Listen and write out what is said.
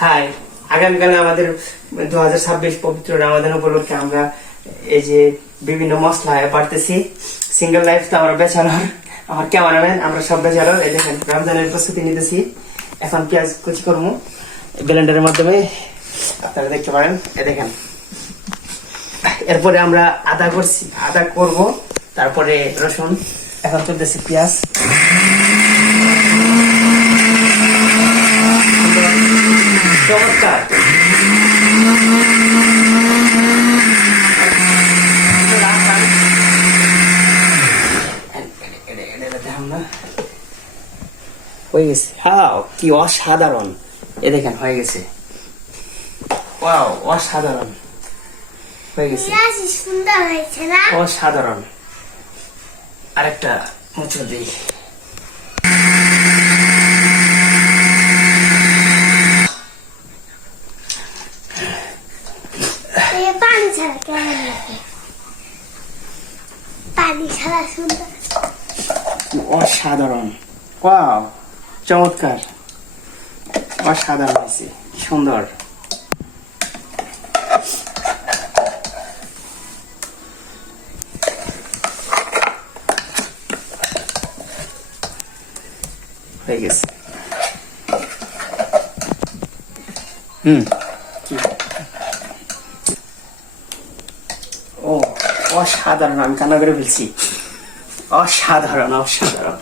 High, আগামীকালে আমাদের 2026 পবিত্র রামাদান উপলক্ষে আমরা এই যে বিভিন্ন মশলা বাড়তেছি। সিঙ্গেল লাইফ তো আমরা বেচালার, আমার ক্যামেরাম্যান, আমরা সব বেচালার। এই দেখেন রমজানের প্রস্তুতি নিতেছি। এখন পেঁয়াজ কুচি করবো ব্লেন্ডারের মাধ্যমে, আপনারা দেখতে পারেন। এই দেখেন, এরপরে আমরা আদা করব, তারপরে রসুন। এখন চলতেছি পেঁয়াজ। চমৎকার। হয়ে গেছে। হ্যাঁ, কি অসাধারণ। এ দেখেন হয়ে গেছে। ওয়াও, অসাধারণ হয়ে গেছে, অসাধারণ। আরেকটা মুচো দিই। অসাধারণ, ওয়াও, চমৎকার, অসাধারণ হয়েছে, সুন্দর। হয়ে গেছে। ও অসাধারণ, আমি কান্না করে ফেলছি। অসাধারণ, অসাধারণ।